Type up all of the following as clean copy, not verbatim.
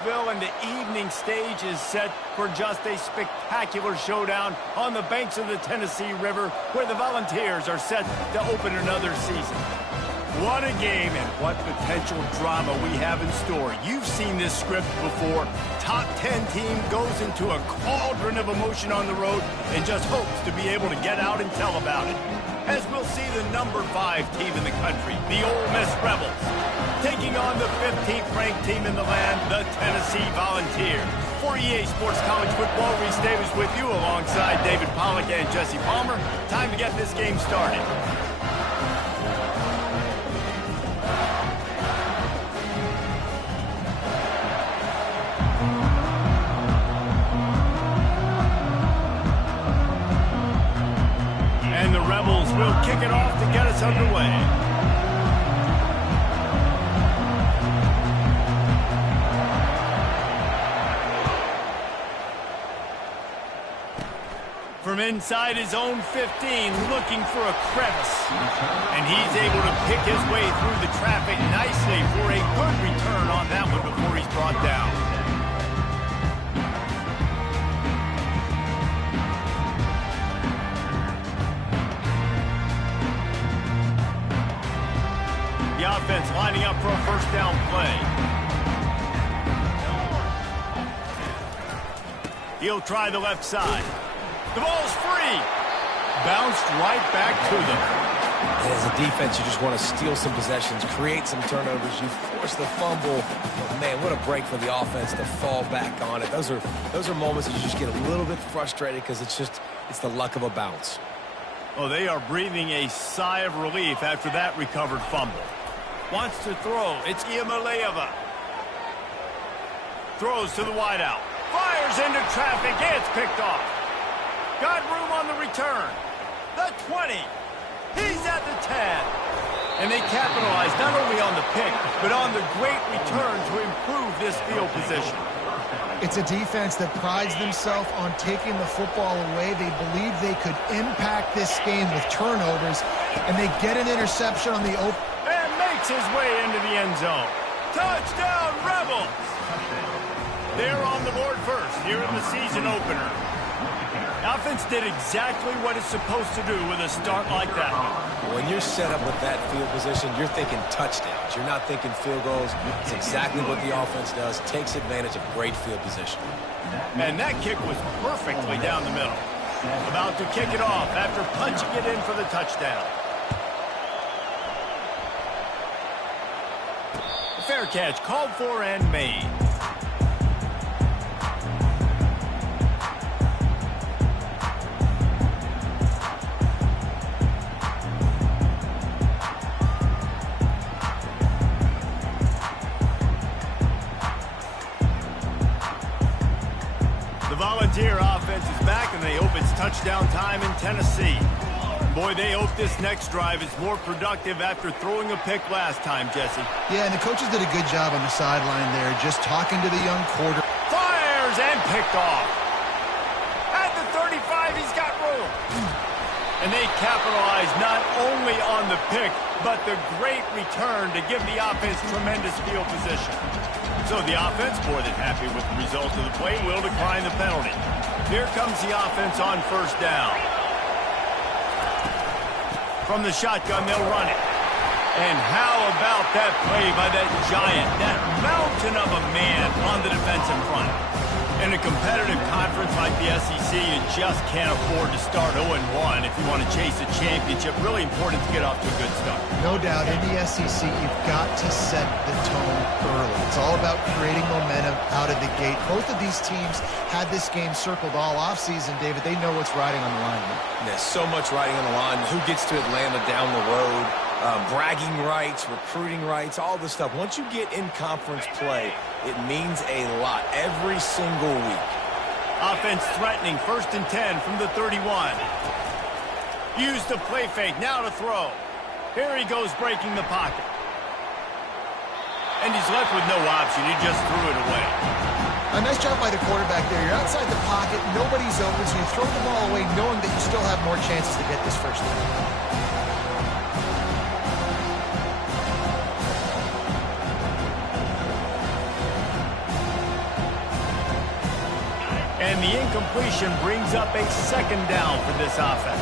And the evening stage is set for just a spectacular showdown on the banks of the Tennessee River, where the Volunteers are set to open another season. What a game and what potential drama we have in store. You've seen this script before. Top 10 team goes into a cauldron of emotion on the road and just hopes to be able to get out and tell about it. As we'll see the number 5 team in the country, the Ole Miss Rebels, taking on the 15th ranked team in the land, the Tennessee Volunteers. For EA Sports College Football, Reese Davis with you alongside David Pollack and Jesse Palmer. Time to get this game started. And the Rebels will kick it off to get us underway. From inside his own 15, looking for a crevice. And he's able to pick his way through the traffic nicely for a good return on that one before he's brought down. The offense lining up for a first down play. He'll try the left side. The ball's free. Bounced right back to them. And as a defense, you just want to steal some possessions, create some turnovers. You force the fumble. But man, what a break for the offense to fall back on it. Those are moments that you just get a little bit frustrated because it's the luck of a bounce. Oh, they are breathing a sigh of relief after that recovered fumble. Wants to throw. It's Iamaleava. Throws to the wideout. Fires into traffic. It's picked off. Got room on the return. The 20. He's at the 10. And they capitalize not only on the pick, but on the great return to improve this field position. It's a defense that prides themselves on taking the football away. They believe they could impact this game with turnovers, and they get an interception on the open. And makes his way into the end zone. Touchdown, Rebels! They're on the board first here in the season opener. Offense did exactly what it's supposed to do with a start like that. When you're set up with that field position, you're thinking touchdowns. You're not thinking field goals. It's exactly what the offense does. Takes advantage of great field position. And that kick was perfectly down the middle. About to kick it off after punching it in for the touchdown. A fair catch called for and made. Volunteer offense is back, and they hope it's touchdown time in Tennessee. Boy, they hope this next drive is more productive after throwing a pick last time, Jesse. Yeah, and the coaches did a good job on the sideline there, just talking to the young quarter. Fires and picked off. At the 35, he's got room. And they capitalize not only on the pick, but the great return to give the offense tremendous field position. So the offense, more than happy with the result of the play, will decline the penalty. Here comes the offense on first down. From the shotgun, they'll run it. And how about that play by that giant, that mountain of a man on the defensive front? In a competitive conference like the SEC, you just can't afford to start 0-1 if you want to chase a championship. Really important to get off to a good start. No doubt, in the SEC, you've got to set the tone early. It's all about creating momentum out of the gate. Both of these teams had this game circled all offseason, David. They know what's riding on the line. There's so much riding on the line. Who gets to Atlanta down the road? Bragging rights, recruiting rights, all this stuff. Once you get in conference play, it means a lot every single week. Offense threatening, 1st and 10 from the 31. Use the play fake, now to throw. Here he goes breaking the pocket. And he's left with no option, he just threw it away. A nice job by the quarterback there. You're outside the pocket, nobody's open, so you throw the ball away knowing that you still have more chances to get this first down. And the incompletion brings up a second down for this offense.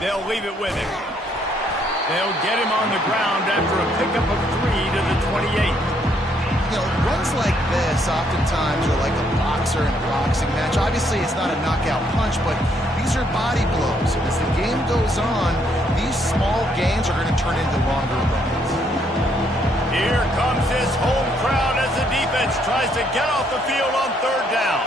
They'll leave it with him. They'll get him on the ground after a pickup of 3 to the 28. You know, runs like this oftentimes are like a boxer in a boxing match. Obviously, it's not a knockout punch, but these are body blows. And as the game goes on, these small gains are going to turn into longer runs. Here comes his home crowd as the defense tries to get off the field on third down.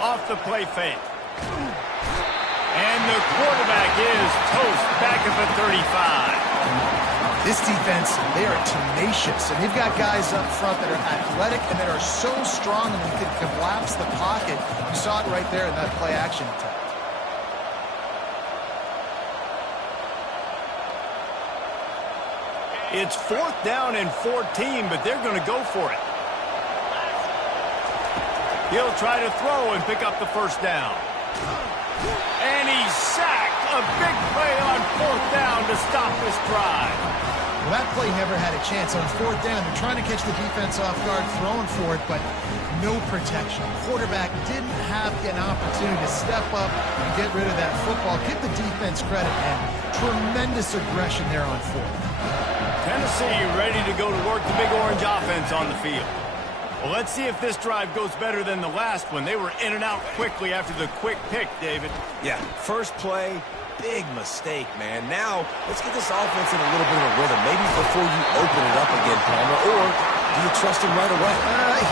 Off the play fake. And the quarterback is toast back at the 35. This defense, they are tenacious, and they've got guys up front that are athletic and that are so strong and they can collapse the pocket. You saw it right there in that play action attempt. It's 4th down and 14, but they're going to go for it. He'll try to throw and pick up the first down. And he's sacked. A big play on 4th down to stop this drive. Well, that play never had a chance. On 4th down, they're trying to catch the defense off guard, throwing for it, but no protection. The quarterback didn't have an opportunity to step up and get rid of that football. Give the defense credit, man. Tremendous aggression there on 4th. Tennessee ready to go to work the Big Orange offense on the field. Well, let's see if this drive goes better than the last one. They were in and out quickly after the quick pick, David. Yeah, first play, big mistake, man. Now, let's get this offense in a little bit of a rhythm. Maybe before you open it up again, Palmer, or do you trust him right away?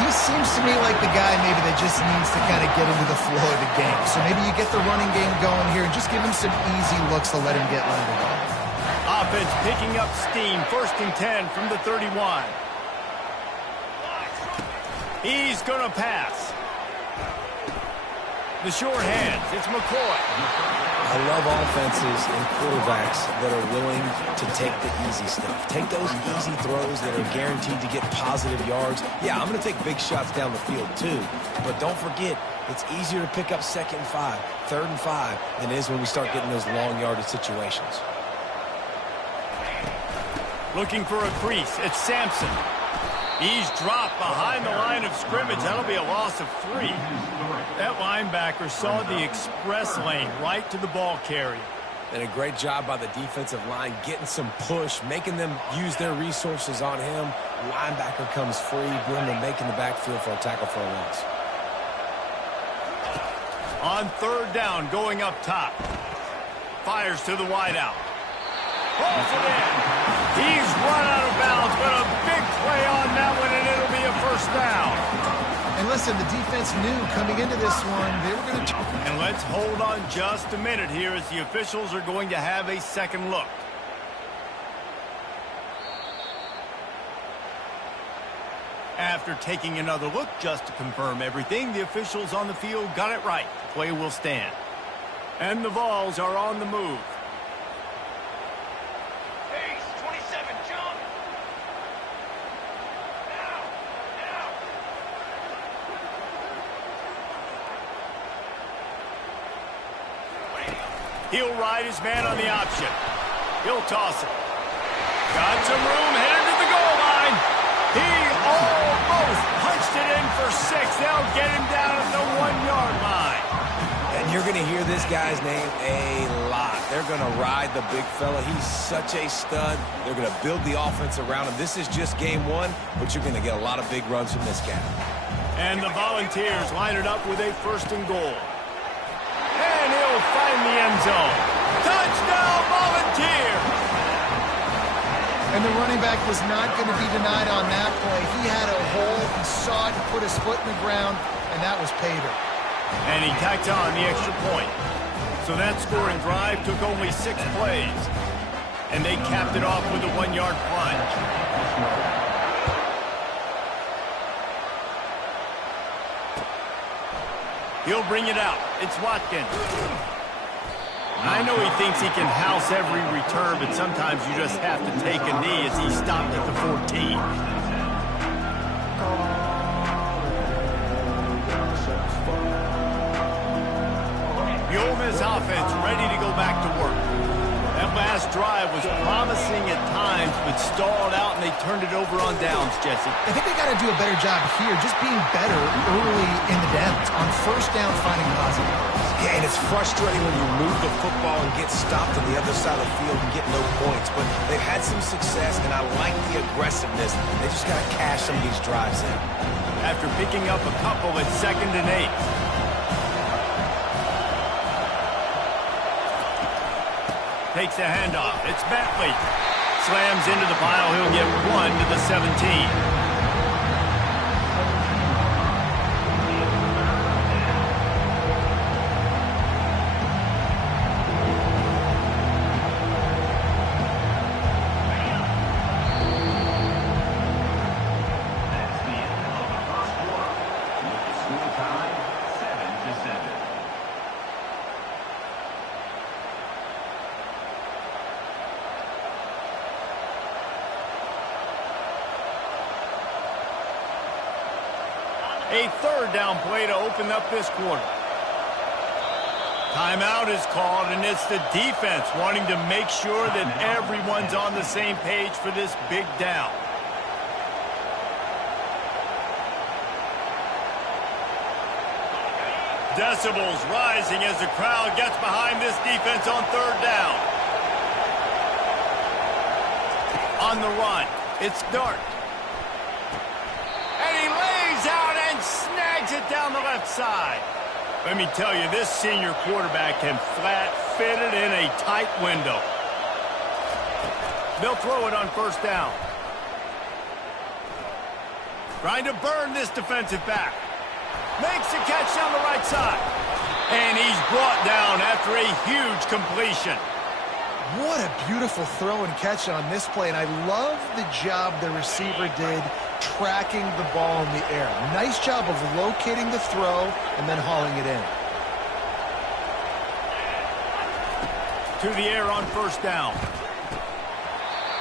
He seems to me like the guy maybe that just needs to kind of get into the flow of the game. So maybe you get the running game going here and just give him some easy looks to let him get landed on. Offense picking up steam, 1st and 10 from the 31. He's going to pass. The short hands. It's McCoy. I love offenses and quarterbacks that are willing to take the easy stuff. Take those easy throws that are guaranteed to get positive yards. Yeah, I'm going to take big shots down the field too. But don't forget, it's easier to pick up 2nd and 5, 3rd and 5 than it is when we start getting those long yardage situations. Looking for a crease. It's Sampson. He's dropped behind the line of scrimmage. That'll be a loss of 3. That linebacker saw the express lane right to the ball carrier. And a great job by the defensive line getting some push, making them use their resources on him. Linebacker comes free, Grimmer making the backfield for a tackle for a loss. On 3rd down, going up top. Fires to the wideout. Pulls it in. He's run out of bounds, but a big play on that one, and it'll be a 1st down. And listen, the defense knew coming into this one they were going to... And let's hold on just a minute here as the officials are going to have a second look. After taking another look just to confirm everything, the officials on the field got it right. The play will stand. And the Vols are on the move. He'll ride his man on the option. He'll toss it. Got some room, headed to the goal line. He almost punched it in for 6. They'll get him down at the 1-yard line. And you're going to hear this guy's name a lot. They're going to ride the big fella. He's such a stud. They're going to build the offense around him. This is just game 1, but you're going to get a lot of big runs from this guy. And the Volunteers line it up with a 1st and goal. And he'll find the end zone. Touchdown, Volunteer! And the running back was not going to be denied on that play. He had a hole. He saw it, put his foot in the ground, and that was pay dirt. And he tacked on the extra point. So that scoring drive took only 6 plays. And they capped it off with a 1-yard plunge. He'll bring it out. It's Watkins. I know he thinks he can house every return, but sometimes you just have to take a knee as he stopped at the 14. The Ole Miss offense ready to go back to work. That last drive was promising at times, but stalled out, and they turned it over on downs, Jesse. I think they got to do a better job here, just being better early in the downs. On first down, finding positive. Yeah, and it's frustrating when you move the football and get stopped on the other side of the field and get no points. But they've had some success, and I like the aggressiveness. They just got to cash some of these drives in. After picking up a couple at 2nd and 8. Takes the handoff. It's Bentley. Slams into the pile. He'll get 1 to the 17. A 3rd down play to open up this quarter. Timeout is called, and it's the defense wanting to make sure that everyone's on the same page for this big down. Decibels rising as the crowd gets behind this defense on 3rd down. On the run, it's Dart. And he lays out and snags it down the left side. Let me tell you, this senior quarterback can flat fit it in a tight window. They'll throw it on 1st down. Trying to burn this defensive back. Makes the catch down the right side. And he's brought down after a huge completion. What a beautiful throw and catch on this play, and I love the job the receiver did tracking the ball in the air. Nice job of locating the throw and then hauling it in. To the air on 1st down.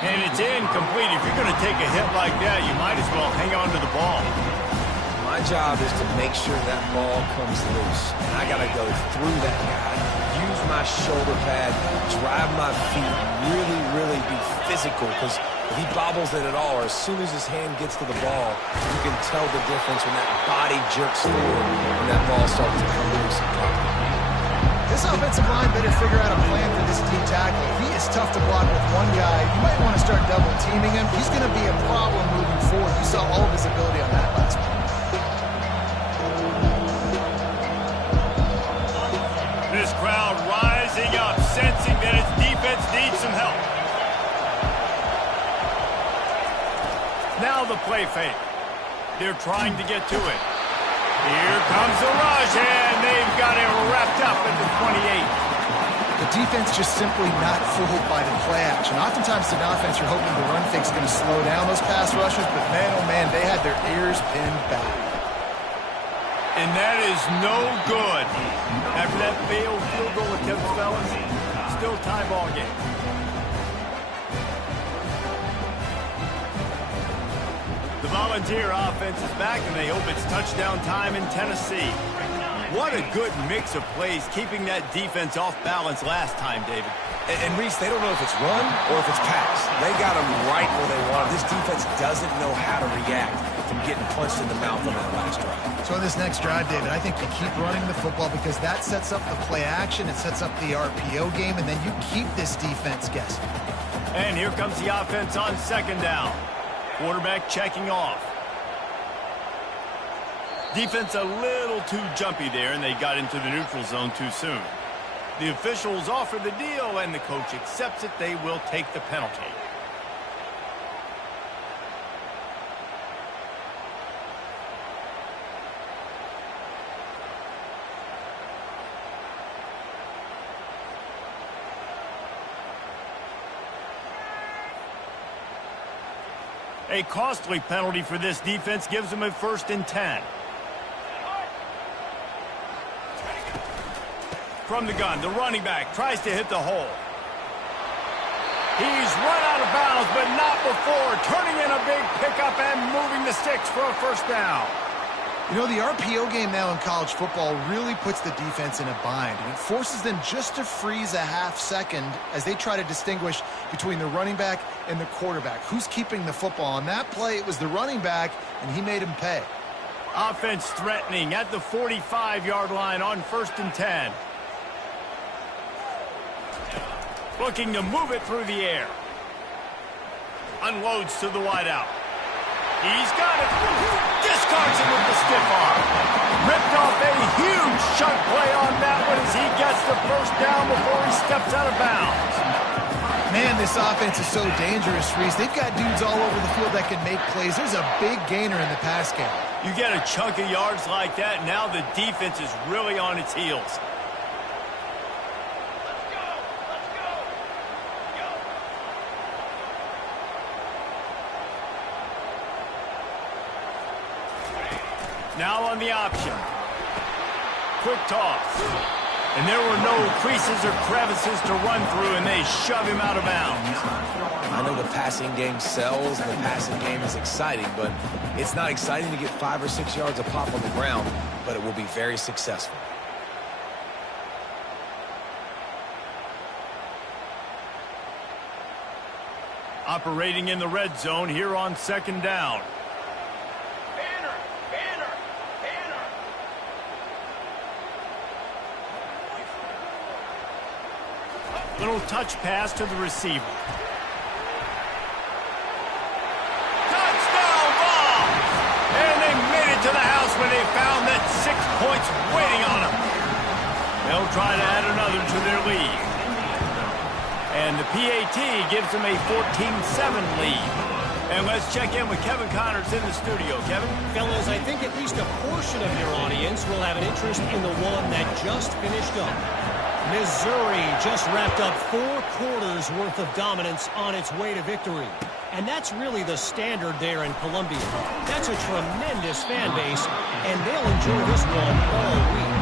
And it's incomplete. If you're going to take a hit like that, you might as well hang on to the ball. My job is to make sure that ball comes loose. And I got to go through that guy, use my shoulder pad, drive my feet, really be physical. Because if he bobbles it at all, or as soon as his hand gets to the ball, you can tell the difference when that body jerks forward and that ball starts to come loose and pop. This offensive line better figure out a plan for this D tackle. He is tough to block with one guy. You might want to start double teaming him. He's going to be a problem moving forward. You saw all of his ability on that last one. This crowd rising up, sensing that its defense needs some help. Now the play fake. They're trying to get to it. Here comes the rush, and they've got it wrapped up at the 28. The defense just simply not fooled by the play action. Oftentimes, the offense, you're hoping the run fake's going to slow down those pass rushers, but man, oh man, they had their ears pinned back. And that is no good. After that failed field goal attempt, fellas, still tie ball game. The Volunteer offense is back, and they hope it's touchdown time in Tennessee. What a good mix of plays, keeping that defense off balance last time, David. And Reese, they don't know if it's run or if it's pass. They got them right where they want them. This defense doesn't know how to react from getting punched in the mouth on that last drive. So in this next drive, David, I think you keep running the football because that sets up the play action, it sets up the RPO game, and then you keep this defense guessing. And here comes the offense on 2nd down. Quarterback checking off. Defense a little too jumpy there, and they got into the neutral zone too soon. The officials offer the deal, and the coach accepts it. They will take the penalty. A costly penalty for this defense gives them a 1st and 10. From the gun, the running back tries to hit the hole. He's run out of bounds, but not before turning in a big pickup and moving the sticks for a first down. You know, the RPO game now in college football really puts the defense in a bind, and it forces them just to freeze a half second as they try to distinguish between the running back and the quarterback. Who's keeping the football? On that play, it was the running back, and he made him pay. Offense threatening at the 45-yard line on 1st and 10. Looking to move it through the air. Unloads to the wideout. He's got it. Discards him with the stiff arm. Ripped off a huge chunk play on that one as he gets the first down before he steps out of bounds. Man, this offense is so dangerous, Reese. They've got dudes all over the field that can make plays. There's a big gainer in the pass game. You get a chunk of yards like that, now the defense is really on its heels. Now on the option. Quick toss. And there were no creases or crevices to run through, and they shove him out of bounds. I know the passing game sells, and the passing game is exciting, but it's not exciting to get 5 or 6 yards a pop on the ground, but it will be very successful. Operating in the red zone here on 2nd down. Little touch pass to the receiver. Touchdown ball! And they made it to the house when they found that 6 points waiting on them. They'll try to add another to their lead. And the PAT gives them a 14-7 lead. And let's check in with Kevin Connors in the studio. Kevin? Fellas, I think at least a portion of your audience will have an interest in the one that just finished up. Missouri just wrapped up 4 quarters worth of dominance on its way to victory. And that's really the standard there in Columbia. That's a tremendous fan base, and they'll enjoy this one all week.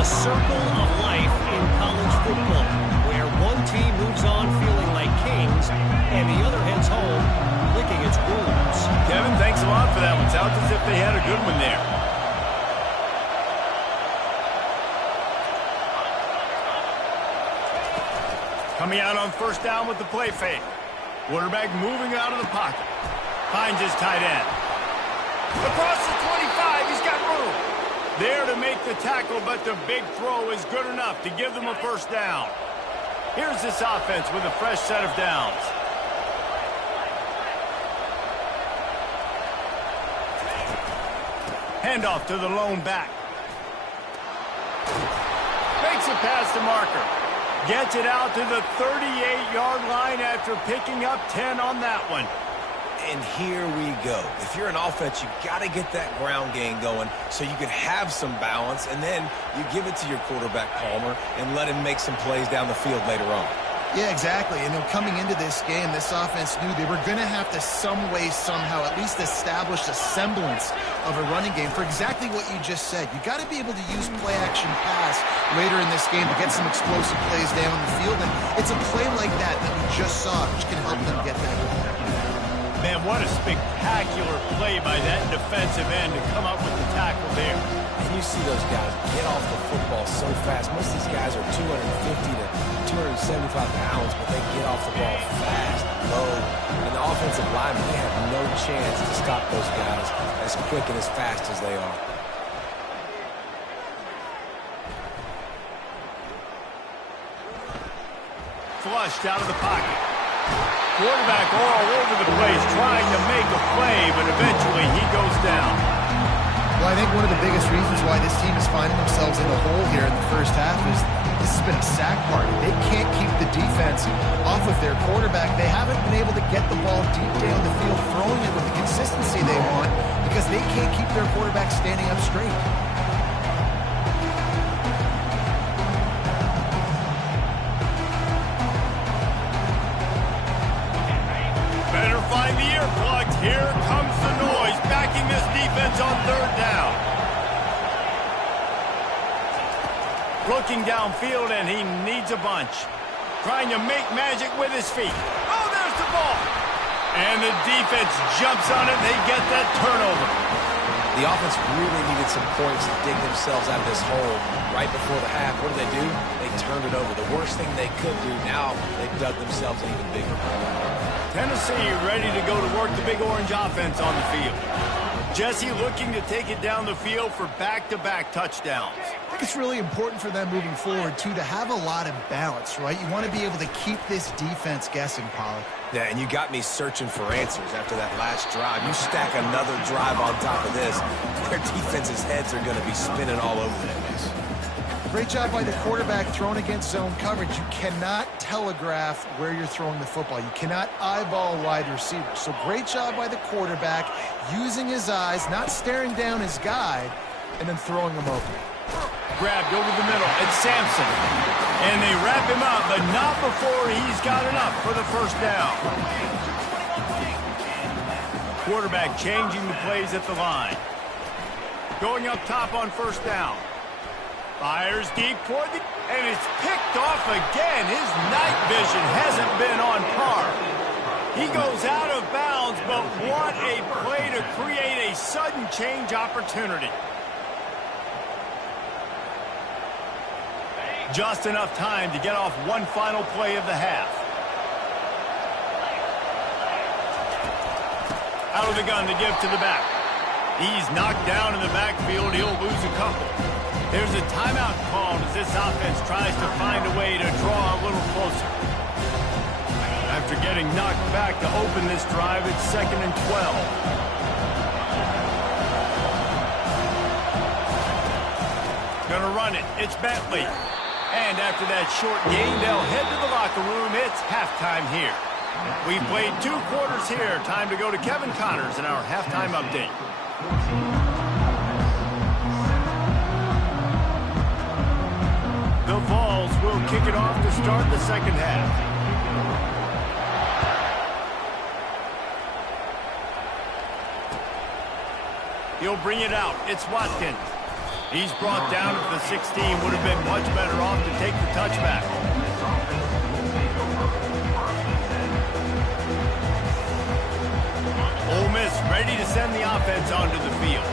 The circle of life in college football, where one team moves on feeling like kings, and the other heads home licking its wounds. Kevin, thanks a lot for that one. Sounds as if they had a good one there. Coming out on 1st down with the play fake. Quarterback moving out of the pocket. Finds his tight end. Across the 25, he's got room. There to make the tackle, but the big throw is good enough to give them a 1st down. Here's this offense with a fresh set of downs. Handoff to the lone back. Makes it past the marker. Gets it out to the 38-yard line after picking up 10 on that one. And here we go. If you're an offense, you've got to get that ground game going so you can have some balance, and then you give it to your quarterback, Palmer, and let him make some plays down the field later on. Yeah, exactly. And coming into this game, this offense knew they were going to have to some way, somehow, at least establish a semblance of a running game for exactly what you just said. You got to be able to use play-action pass later in this game to get some explosive plays down the field. And it's a play like that we just saw, which can help them get that goal. Man, what a spectacular play by that defensive end to come up with the tackle there. And you see those guys get off the football so fast. Most of these guys are 250 to 275 pounds, but they get off the ball fast, low. And the offensive linemen, they have no chance to stop those guys as quick and as fast as they are. Flushed out of the pocket. Quarterback all over the place trying to make a play, but eventually he goes down. Well, I think one of the biggest reasons why this team is finding themselves in a hole here in the first half is this has been a sack party. They can't keep the defense off of their quarterback. They haven't been able to get the ball deep down the field, throwing it with the consistency they want because they can't keep their quarterback standing up straight. Find the earplugs. Here comes the noise, backing this defense on 3rd down. Looking downfield, and he needs a bunch. Trying to make magic with his feet. Oh, there's the ball. And the defense jumps on it. They get that turnover. The offense really needed some points to dig themselves out of this hole right before the half. What do? They turned it over. The worst thing they could do. Now they've dug themselves an even bigger hole. Tennessee ready to go to work the Big Orange offense on the field. Jesse looking to take it down the field for back-to-back touchdowns. I think it's really important for them moving forward, too, to have a lot of balance, right? You want to be able to keep this defense guessing, Pollard. Yeah, and you got me searching for answers after that last drive. You stack another drive on top of this, their defense's heads are going to be spinning all over the place. Great job by the quarterback throwing against zone coverage. You cannot telegraph where you're throwing the football. You cannot eyeball wide receivers. So great job by the quarterback using his eyes, not staring down his guy, and then throwing him open. Grabbed over the middle. It's Sampson. And they wrap him up, but not before he's got enough for the first down. Quarterback changing the plays at the line. Going up top on first down. Fires deep toward the... And it's picked off again. His night vision hasn't been on par. He goes out of bounds, but what a play to create a sudden change opportunity. Just enough time to get off one final play of the half. Out of the gun to give to the back. He's knocked down in the backfield. He'll lose a couple. There's a timeout called as this offense tries to find a way to draw a little closer. After getting knocked back to open this drive, it's 2nd and 12. Gonna run it. It's Bentley. And after that short gain, they'll head to the locker room. It's halftime here. We played 2 quarters here. Time to go to Kevin Connors in our halftime update. The Vols will kick it off to start the second half. He'll bring it out. It's Watkins. He's brought down at the 16. Would have been much better off to take the touchback. Ole Miss ready to send the offense onto the field.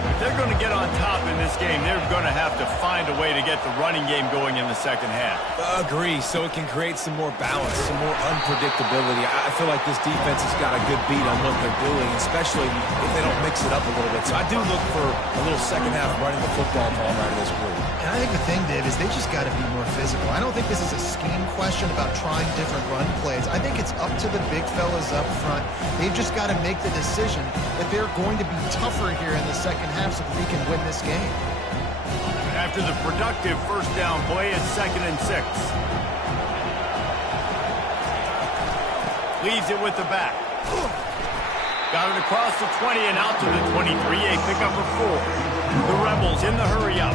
If they're going to get on top in this game, they're going to have to find a way to get the running game going in the second half. Agree, so it can create some more balance, some more unpredictability. I feel like this defense has got a good beat on what they're doing, especially if they don't mix it up a little bit. So I do look for a little second half running the football ball out of this group. And I think the thing, Dave, is they just got to be more physical. I don't think this is a scheme question about trying different run plays. I think it's up to the big fellas up front. They've just got to make the decision that they're going to be tougher here in the second half so that they can win this game. After the productive first down play, it's 2nd and 6. Leaves it with the back. Got it across the 20 and out to the 23. A pickup of 4. The Rebels in the hurry-up.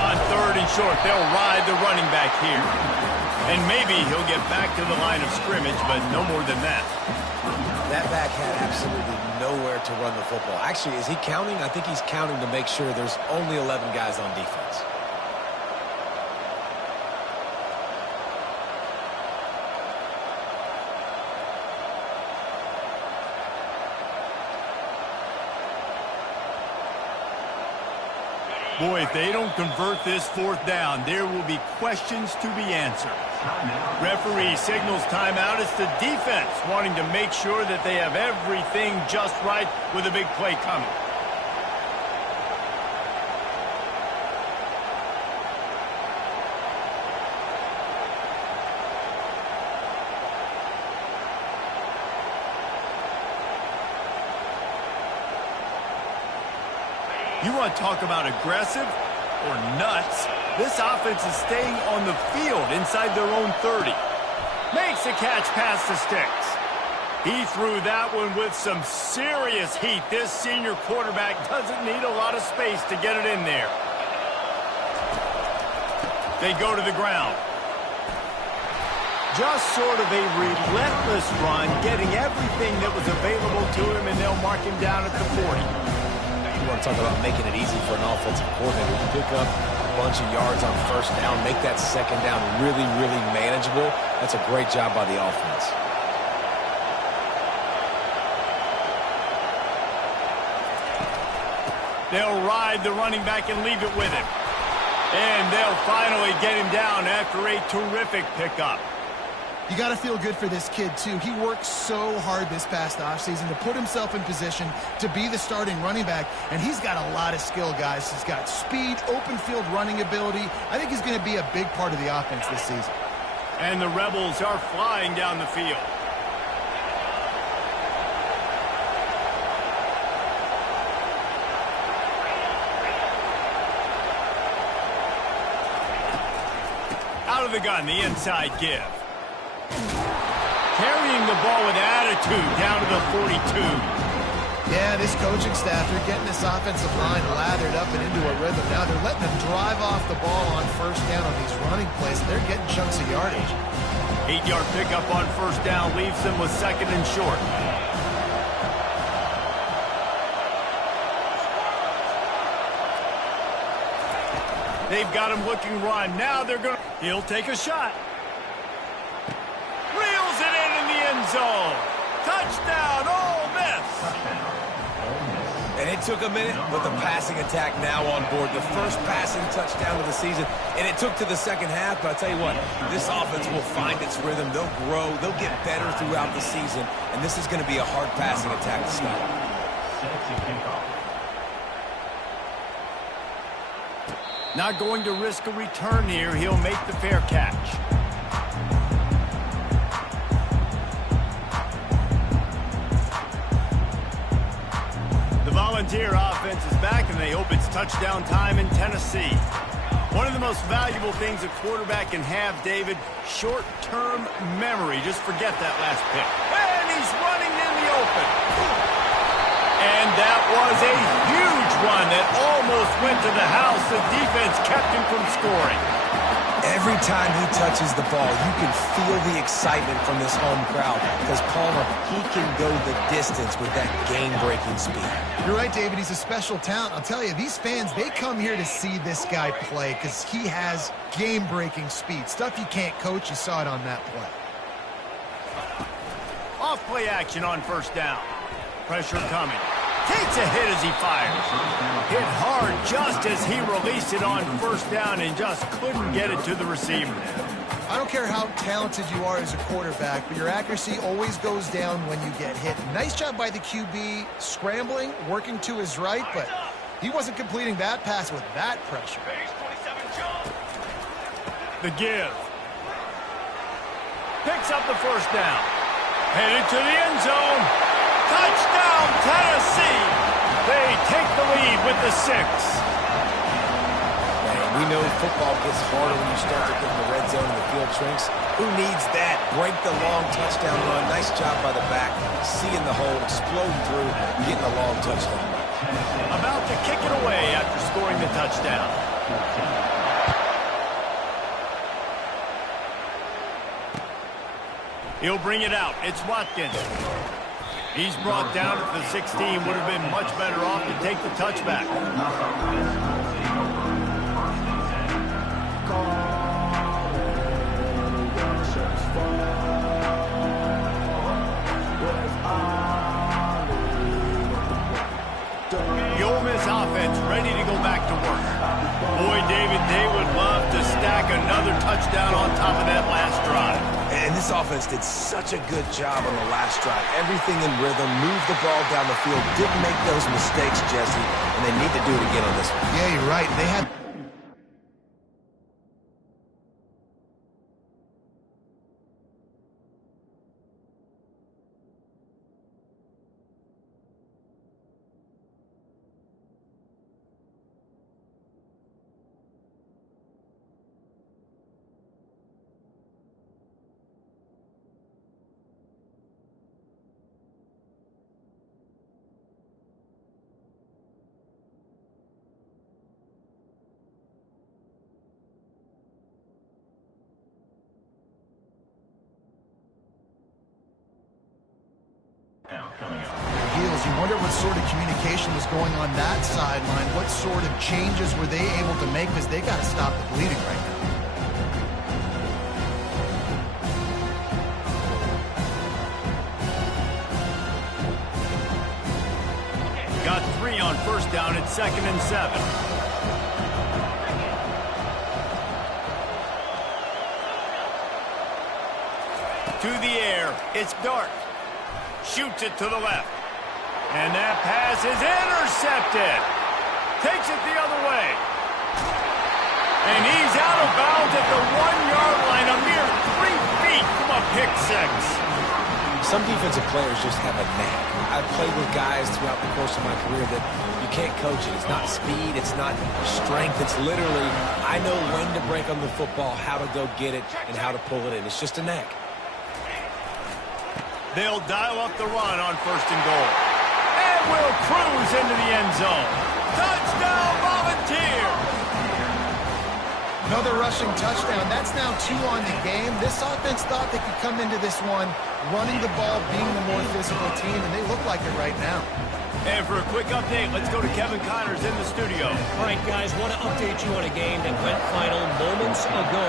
On 3rd and short, they'll ride the running back here. And maybe he'll get back to the line of scrimmage, but no more than that. That back had absolutely nowhere to run the football. Actually, is he counting? I think he's counting to make sure there's only 11 guys on defense. Boy, if they don't convert this 4th down, there will be questions to be answered. Referee signals timeout. It's the defense wanting to make sure that they have everything just right with a big play coming. You want to talk about aggressive or nuts? This offense is staying on the field inside their own 30. Makes the catch past the sticks. He threw that one with some serious heat. This senior quarterback doesn't need a lot of space to get it in there. They go to the ground. Just sort of a relentless run, getting everything that was available to him, and they'll mark him down at the 40. You want to talk about making it easy for an offensive coordinator to pick up a bunch of yards on first down, make that second down really, really manageable. That's a great job by the offense. They'll ride the running back and leave it with him. And they'll finally get him down after a terrific pickup. You got to feel good for this kid, too. He worked so hard this past offseason to put himself in position to be the starting running back, and he's got a lot of skill, guys. He's got speed, open field running ability. I think he's going to be a big part of the offense this season. And the Rebels are flying down the field. Out of the gun, the inside give. Carrying the ball with attitude down to the 42. Yeah, this coaching staff, they're getting this offensive line lathered up and into a rhythm. Now they're letting them drive off the ball on first down on these running plays, and they're getting chunks of yardage. 8-yard pickup on first down leaves them with second and short. They've got him looking run. Now they're going to... He'll take a shot. Reels it in the end zone. Touchdown, Ole Miss. And it took a minute, but the passing attack now on board. The first passing touchdown of the season, and it took to the second half. But I'll tell you what, this offense will find its rhythm. They'll grow. They'll get better throughout the season, and this is going to be a hard passing attack to stop. Not going to risk a return here. He'll make the fair catch. The Volunteer offense is back, and they hope it's touchdown time in Tennessee. One of the most valuable things a quarterback can have, David, short-term memory. Just forget that last pick. And he's running in the open. And that was a huge run that almost went to the house. The defense kept him from scoring. Every time he touches the ball, you can feel the excitement from this home crowd because, Palmer, he can go the distance with that game-breaking speed. You're right, David. He's a special talent. I'll tell you, these fans, they come here to see this guy play because he has game-breaking speed. Stuff you can't coach. You saw it on that play. Off-play action on first down. Pressure coming. Takes a hit as he fires. Hit hard just as he released it on first down and just couldn't get it to the receiver. I don't care how talented you are as a quarterback, but your accuracy always goes down when you get hit. Nice job by the QB scrambling, working to his right, but he wasn't completing that pass with that pressure. The give. Picks up the first down. Headed to the end zone. Touchdown, Tennessee! They take the lead with the 6. Man, we know football gets harder when you start to get in the red zone and the field shrinks. Who needs that? Break the long touchdown run. Nice job by the back. Seeing the hole, exploding through, getting a long touchdown. About to kick it away after scoring the touchdown. He'll bring it out. It's Watkins. He's brought down at the 16. Would have been much better off to take the touchback. The Ole Miss offense ready to go back to work. Boy, David, they would love to stack another touchdown on top of that last drive. And this offense did such a good job on the last drive. Everything in rhythm, moved the ball down the field, didn't make those mistakes, Jesse, and they need to do it again on this one. Yeah, you're right. They had... struggles. You wonder what sort of communication was going on that sideline. What sort of changes were they able to make, because they got to stop the bleeding right now. Got 3 on first down at 2nd and 7. To the air, it's Dart. Shoots it to the left. And that pass is intercepted. Takes it the other way. And he's out of bounds at the 1-yard line, a mere 3 feet from a pick six. Some defensive players just have a knack. I've played with guys throughout the course of my career that you can't coach it. It's not speed, it's not strength. It's literally, I know when to break on the football, how to go get it, and how to pull it in. It's just a knack. They'll dial up the run on 1st and goal. And will cruise into the end zone. Touchdown, Volunteers! Another rushing touchdown. That's now 2 on the game. This offense thought they could come into this one running the ball, being the more physical team, and they look like it right now. And for a quick update, let's go to Kevin Connors in the studio. All right, guys, want to update you on a game that went final moments ago.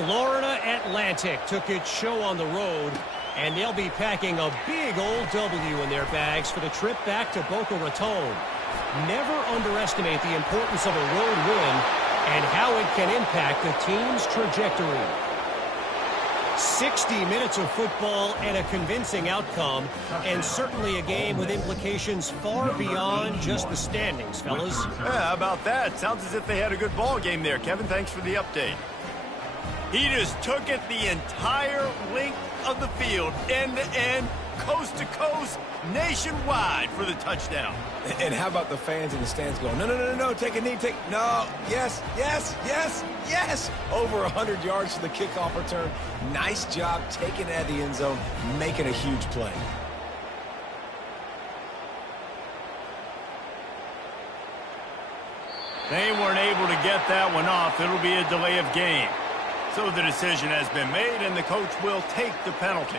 Florida Atlantic took its show on the road, and they'll be packing a big old W in their bags for the trip back to Boca Raton. Never underestimate the importance of a road win and how it can impact the team's trajectory. 60 minutes of football and a convincing outcome, and certainly a game with implications far beyond just the standings, fellas. Yeah, how about that? Sounds as if they had a good ball game there. Kevin, thanks for the update. He just took it the entire length of the field, end to end, coast to coast, nationwide for the touchdown. And how about the fans in the stands going, no, no, no, no, take a knee, no, yes, yes, yes, yes. Over 100 yards to the kickoff return. Nice job taking it out of the end zone, making a huge play. They weren't able to get that one off. It'll be a delay of game. So the decision has been made, and the coach will take the penalty.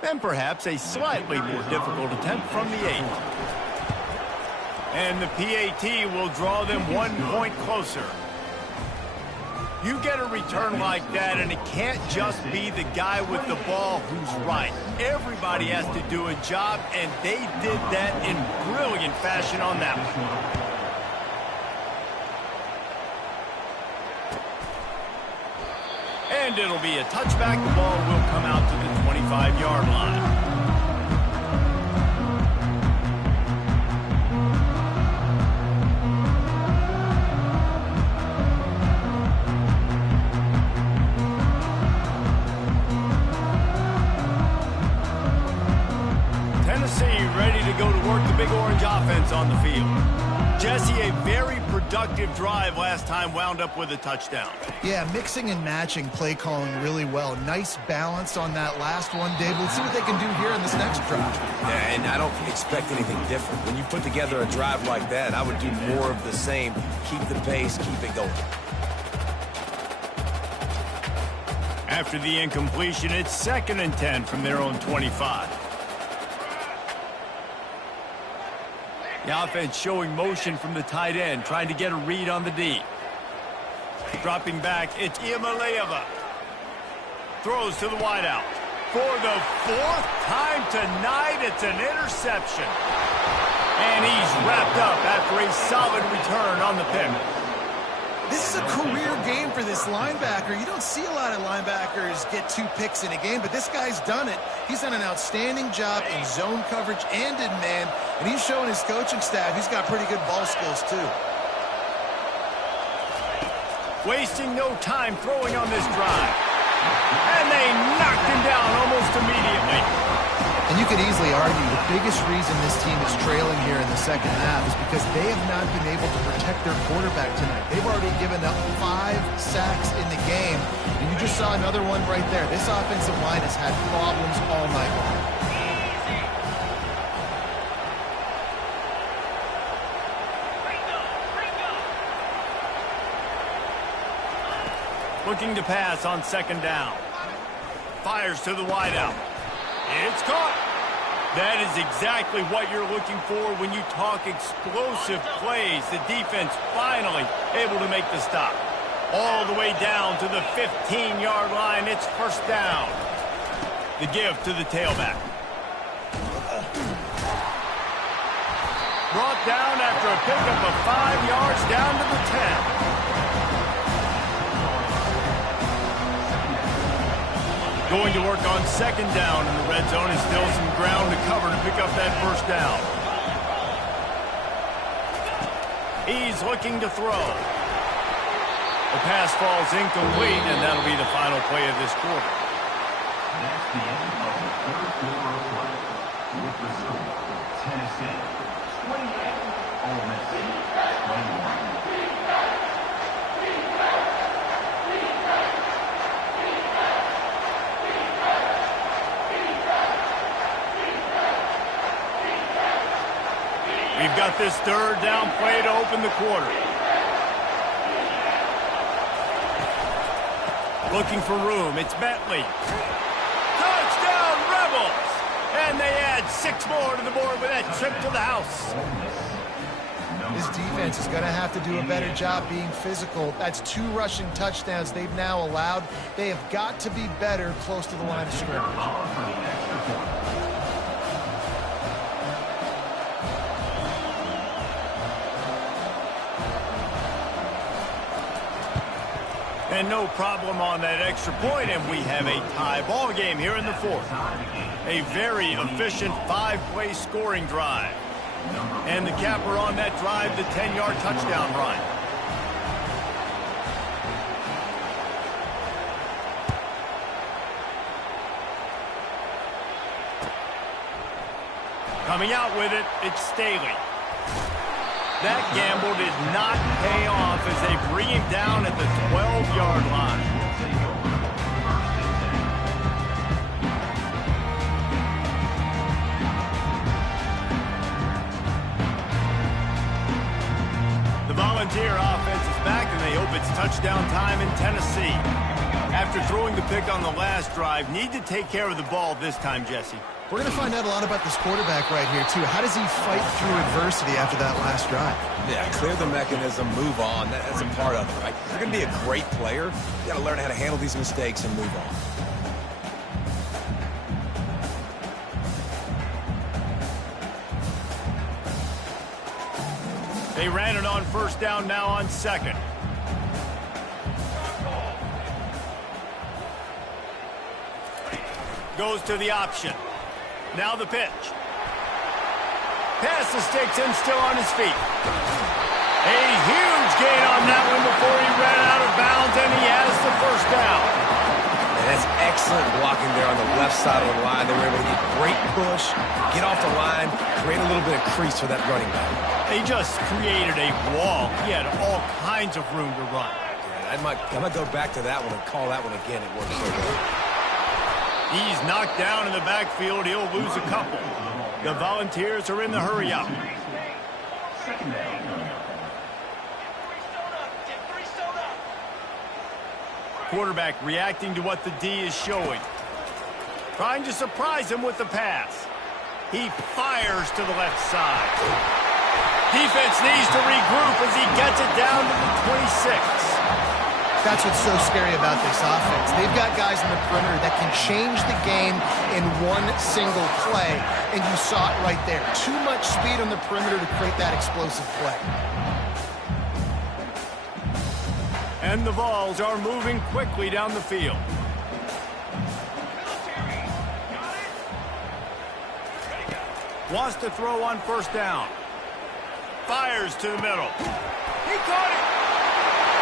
And perhaps a slightly more difficult attempt from the 8. And the PAT will draw them 1 point closer. You get a return like that, and it can't just be the guy with the ball who's right. Everybody has to do a job, and they did that in brilliant fashion on that one. And it'll be a touchback. The ball will come out to the 25-yard line. Tennessee ready to go to work the Big Orange offense on the field. Jesse, a very productive drive last time wound up with a touchdown. Yeah, mixing and matching play calling really well. Nice balance on that last one, Dave. Let's see what they can do here in this next drive. Yeah, and I don't expect anything different. When you put together a drive like that, I would do more of the same. Keep the pace, keep it going. After the incompletion, it's 2nd and 10 from their own 25. The offense showing motion from the tight end, trying to get a read on the D. Dropping back, it's Iamaleava. Throws to the wideout. For the 4th time tonight, it's an interception. And he's wrapped up after a solid return on the pick. This is a career game for this linebacker. You don't see a lot of linebackers get 2 picks in a game, but this guy's done it. He's done an outstanding job in zone coverage and in man, and he's showing his coaching staff he's got pretty good ball skills too. Wasting no time throwing on this drive. And they knocked him down almost immediately. And you could easily argue the biggest reason this team is trailing here in the second half is because they have not been able to protect their quarterback tonight. They've already given up 5 sacks in the game, and you just saw another one right there. This offensive line has had problems all night long. Looking to pass on 2nd down. Fires to the wideout. It's caught. That is exactly what you're looking for when you talk explosive plays. The defense finally able to make the stop. All the way down to the 15-yard line. It's 1st down. The give to the tailback. Brought down after a pickup of 5 yards down to the 10. Going to work on 2nd down in the red zone, and still some ground to cover to pick up that 1st down. He's looking to throw. The pass falls incomplete, and that'll be the final play of this quarter. That's the end of the 3rd quarter of play. With the score, Tennessee 28, Ole Miss 21. We've got this 3rd down play to open the quarter. Looking for room. It's Bentley. Touchdown, Rebels! And they add 6 more to the board with that trip to the house. This defense is going to have to do a better job being physical. That's 2 rushing touchdowns they've now allowed. They have got to be better close to the line of scrimmage. And no problem on that extra point, and we have a tie ball game here in the 4th. A very efficient 5-play scoring drive. And the capper on that drive, the 10-yard touchdown run. Coming out with it, it's Staley. That gamble did not pay off as they bring him down at the 12-yard line. The Volunteer offense is back, and they hope it's touchdown time in Tennessee. After throwing the pick on the last drive, need to take care of the ball this time, Jesse. We're going to find out a lot about this quarterback right here, too. How does he fight through adversity after that last drive? Yeah, clear the mechanism, move on. That's a part of it, right? If you're going to be a great player, you got to learn how to handle these mistakes and move on. They ran it on 1st down, now on 2nd. Goes to the option. Now the pitch. Past the sticks and still on his feet. A huge gain on that one before he ran out of bounds, and he has the first down. And that's excellent blocking there on the left side of the line. They were able to get great push, get off the line, create a little bit of crease for that running back. They just created a wall. He had all kinds of room to run. Yeah, I might go back to that one and call that one again. It worked so well. He's knocked down in the backfield. He'll lose a couple. The Volunteers are in the hurry up. Second down. Quarterback reacting to what the D is showing. Trying to surprise him with the pass. He fires to the left side. Defense needs to regroup as he gets it down to the 26. That's what's so scary about this offense. They've got guys in the perimeter that can change the game in one single play, and you saw it right there. Too much speed on the perimeter to create that explosive play. And the Vols are moving quickly down the field. Wants to throw on first down. Fires to the middle. He caught it.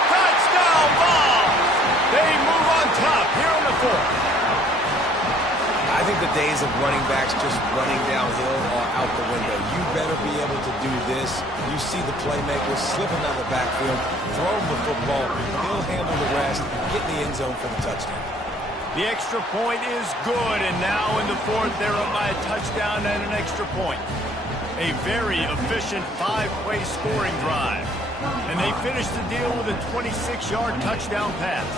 Touchdown Vols! They move on top here in the fourth. I think the days of running backs just running downhill are out the window. You better be able to do this. You see the playmaker slipping down the backfield, throw him the football, he'll handle the rest, get in the end zone for the touchdown. The extra point is good, and now in the fourth, they're up by a touchdown and an extra point. A very efficient 5-play scoring drive. And they finish the deal with a 26-yard touchdown pass.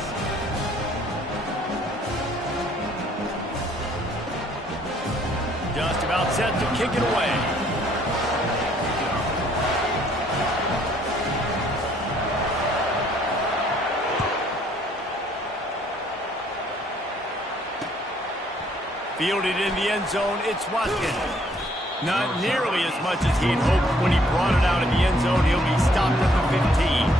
Just about set to kick it away. Fielded in the end zone, it's Watkins. Not nearly as much as he'd hoped when he brought it out in the end zone. He'll be stopped at the 15.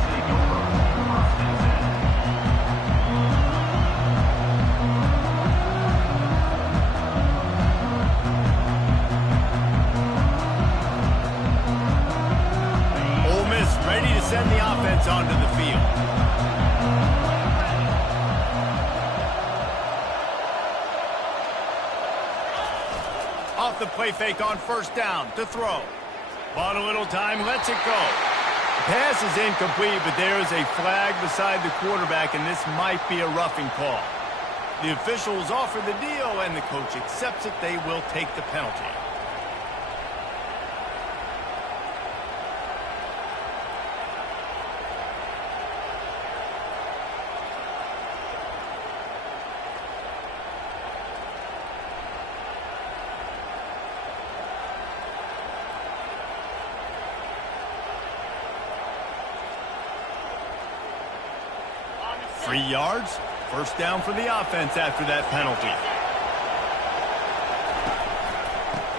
Ole Miss ready to send the offense onto the field. Off the play fake on first down to throw. Bought a little time, lets it go. Pass is incomplete, but there is a flag beside the quarterback, and this might be a roughing call. The officials offer the deal, and the coach accepts it. They will take the penalty. Three yards, first down for the offense after that penalty.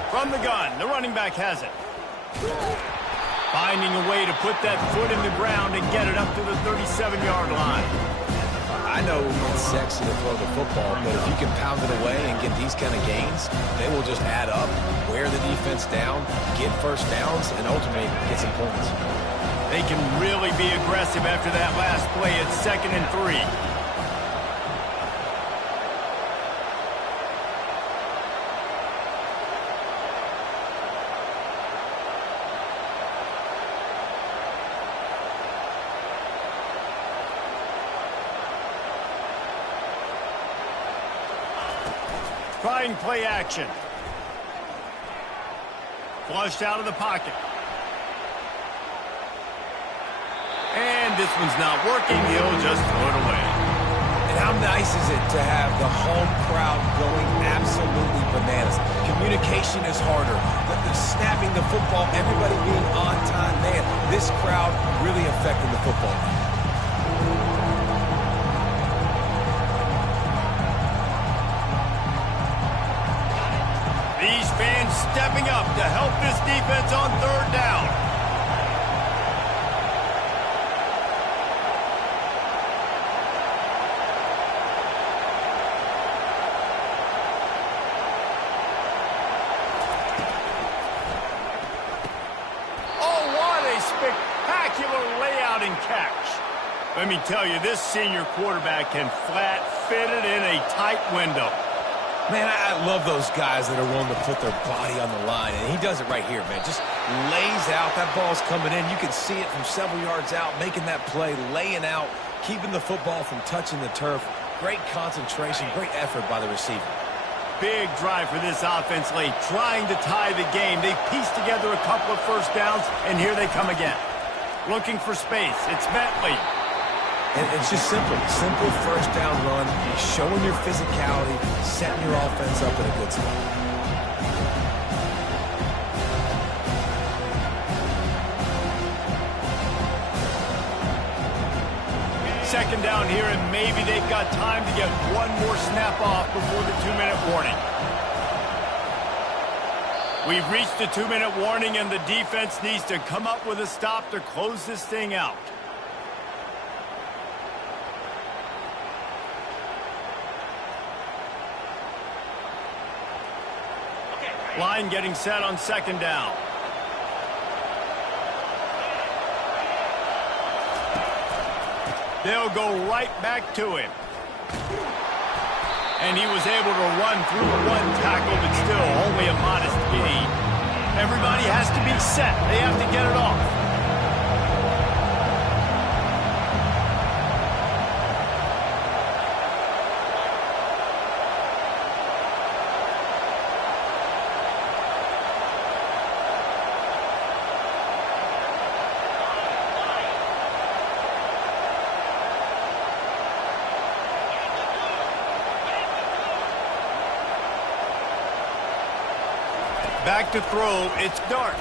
From the gun, the running back has it. Finding a way to put that foot in the ground and get it up to the 37-yard line. I know it's sexy to throw the football, but if you can pound it away and get these kind of gains, they will just add up, wear the defense down, get first downs, and ultimately get some points. They can really be aggressive after that last play at 2nd and 3. Trying play action. Flushed out of the pocket. And this one's not working. He'll just throw it away. And how nice is it to have the home crowd going absolutely bananas? Communication is harder. The snapping the football, everybody being on time. Man, this crowd really affecting the football. These fans stepping up to help this defense on third down. spectacular layout and catch. Let me tell you, this senior quarterback can flat fit it in a tight window. Man, I love those guys that are willing to put their body on the line, and he does it right here, man. Just lays out. That ball's coming in. You can see it from several yards out, making that play, laying out, keeping the football from touching the turf. Great concentration, great effort by the receiver. Big drive for this offense late, trying to tie the game. They pieced together a couple of first downs, and here they come again. Looking for space. It's Bentley. And it's just simple first down run, showing your physicality, setting your offense up in a good spot. Second down here, and maybe they've got time to get one more snap off before the 2-minute warning. We've reached the 2-minute warning, and the defense needs to come up with a stop to close this thing out. Line getting set on second down. They'll go right back to him. And he was able to run through one tackle, but still only a modest gain. Everybody has to be set. They have to get it off. Back to throw, it's Dart.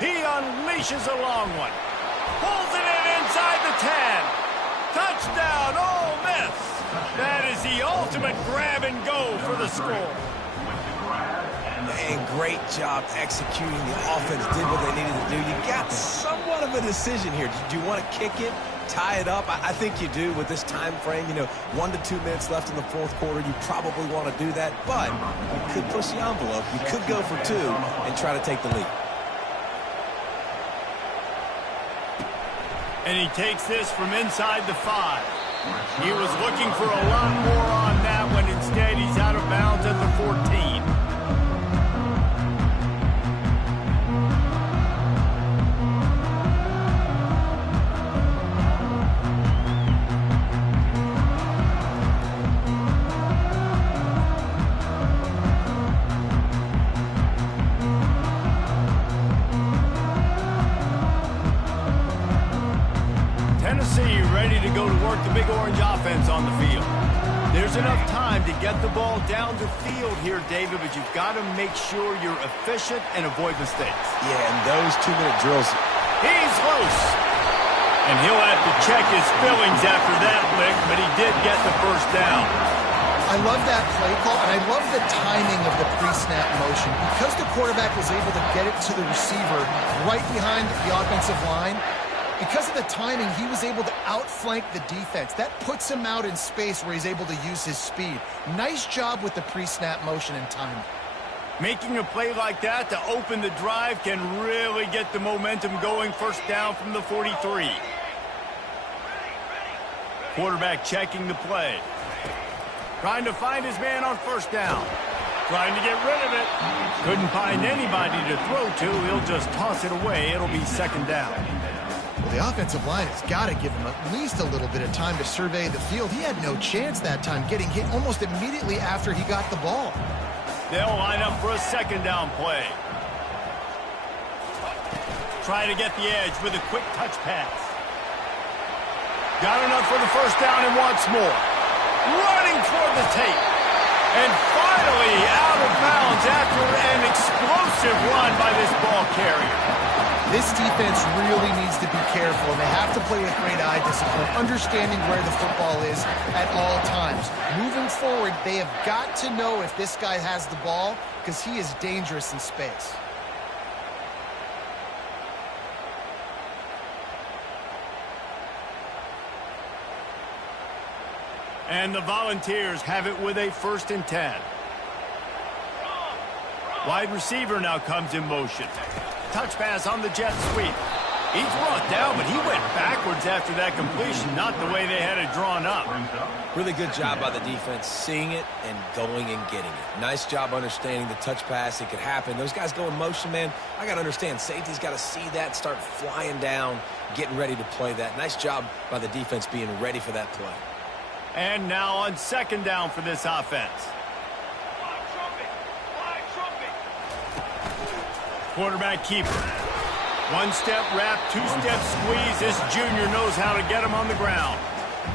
He unleashes a long one. Pulls it in inside the 10. Touchdown, Ole Miss. That is the ultimate grab and go for the score. And great job executing. The offense did what they needed to do. You got somewhat of a decision here. Do you want to kick it, tie it up? I think you do with this time frame. 1 to 2 minutes left in the fourth quarter. You probably want to do that, but you could push the envelope. You could go for 2 and try to take the lead. And he takes this from inside the 5. He was looking for a lot more on that one. Instead, he's out of bounds at the 14. Tennessee ready to go to work the Big Orange offense on the field. There's enough time to get the ball down the field here, David, but you've got to make sure you're efficient and avoid mistakes. Yeah, and those 2-minute drills. He's loose. And he'll have to check his fillings after that lick, but he did get the first down. I love that play call, and I love the timing of the pre-snap motion. Because the quarterback was able to get it to the receiver right behind the offensive line, because of the timing, he was able to outflank the defense. That puts him out in space where he's able to use his speed. Nice job with the pre-snap motion and timing. Making a play like that to open the drive can really get the momentum going. First down from the 43. Quarterback checking the play. Trying to find his man on first down. Trying to get rid of it. Couldn't find anybody to throw to. He'll just toss it away. It'll be second down. Well, the offensive line has got to give him at least a little bit of time to survey the field. He had no chance that time, getting hit almost immediately after he got the ball. They'll line up for a second down play. Trying to get the edge with a quick touch pass. Got enough for the first down and wants more. Running toward the tape. And finally out of bounds after an explosive run by this ball carrier. This defense really needs to be careful, and they have to play with great eye discipline, understanding where the football is at all times. Moving forward, they have got to know if this guy has the ball, because he is dangerous in space. And the Volunteers have it with a 1st and 10. Wide receiver now comes in motion. Touch pass on the jet sweep. He's brought down, but he went backwards after that completion, not the way they had it drawn up. Really good job by the defense, seeing it and going and getting it. Nice job understanding the touch pass. It could happen. Those guys go in motion, man. I got to understand, safety's got to see that, start flying down, getting ready to play that. Nice job by the defense being ready for that play. And now on second down for this offense. Quarterback keeper. One-step wrap, two-step squeeze. This junior knows how to get him on the ground.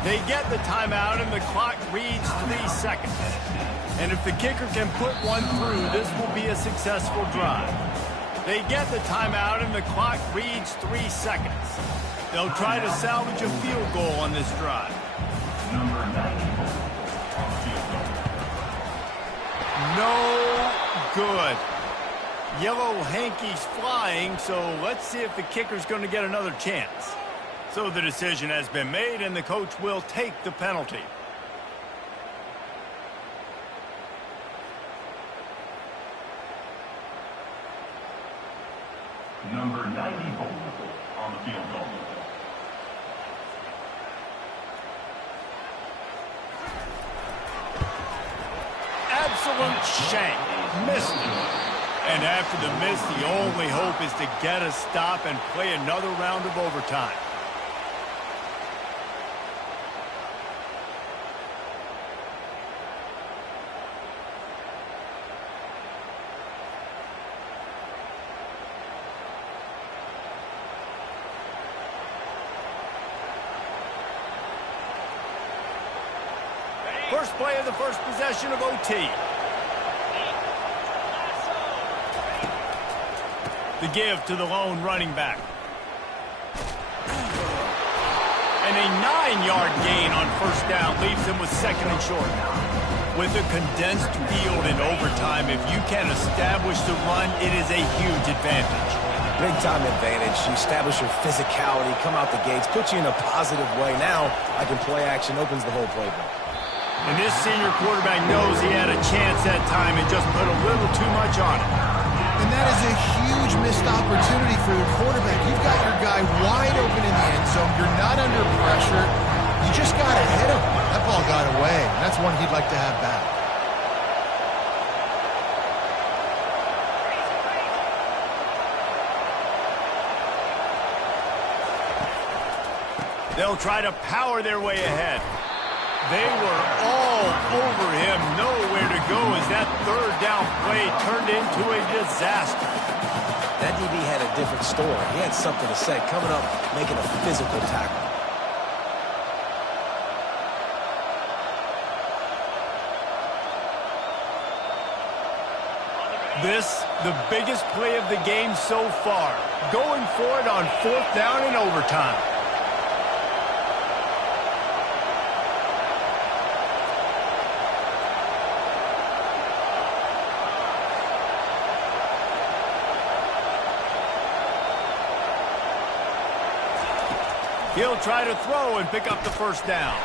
They get the timeout, and the clock reads 3 seconds. And if the kicker can put one through, this will be a successful drive. They get the timeout, and the clock reads 3 seconds. They'll try to salvage a field goal on this drive. Number 94 on field goal. No good. Yellow hankies flying, so let's see if the kicker's going to get another chance. So the decision has been made, and the coach will take the penalty. Number 94 on the field goal. Absolute shank. Missed it. And after the miss, the only hope is to get a stop and play another round of overtime. First play of the first possession of OT. The give to the lone running back. And a 9-yard gain on first down leaves him with second and short. With a condensed field in overtime, if you can establish the run, it is a huge advantage. Big-time advantage. You establish your physicality, come out the gates, put you in a positive way. Now, I can play action, opens the whole playbook. And this senior quarterback knows he had a chance that time and just put a little too much on it. And that is a huge missed opportunity for your quarterback. You've got your guy wide open in the end zone. You're not under pressure. You just got to hit him. That ball got away. And that's one he'd like to have back. They'll try to power their way ahead. They were all over him, nowhere to go as that third down play turned into a disaster. That DB had a different story. He had something to say, coming up, making a physical tackle. This, the biggest play of the game so far, going for it on fourth down in overtime. He'll try to throw and pick up the first down.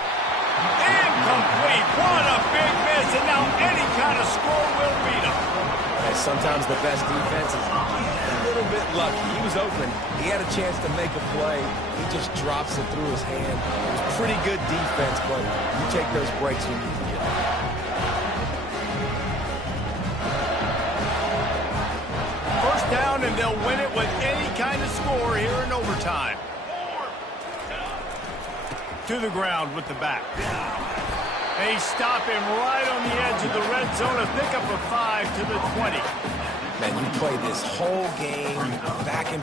Incomplete. What a big miss, and now any kind of score will beat him. And sometimes the best defense is a little bit lucky. He was open. He had a chance to make a play. He just drops it through his hand. It was pretty good defense, but you take those breaks when you can get them. First down, and they'll win it with any kind of score here in overtime. To the ground with the back. They stop him right on the edge of the red zone. A pickup of 5 to the 20. Man, you play this whole game back and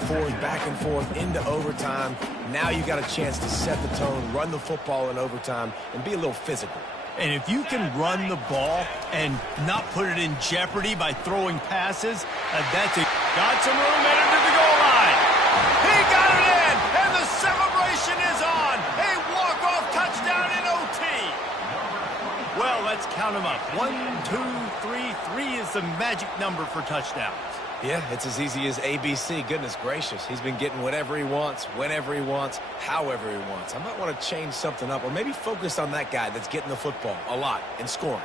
forth into overtime. Now you got a chance to set the tone, run the football in overtime, and be a little physical. And if you can run the ball and not put it in jeopardy by throwing passes, that's it. Got some room headed to the goal line. He got it in, and the celebration is on. A walk-off touchdown in OT. Well, let's count them up. 1, 2, 3. 3 is the magic number for touchdowns. Yeah, it's as easy as ABC. Goodness gracious. He's been getting whatever he wants, whenever he wants, however he wants. I might want to change something up or maybe focus on that guy that's getting the football a lot and scoring.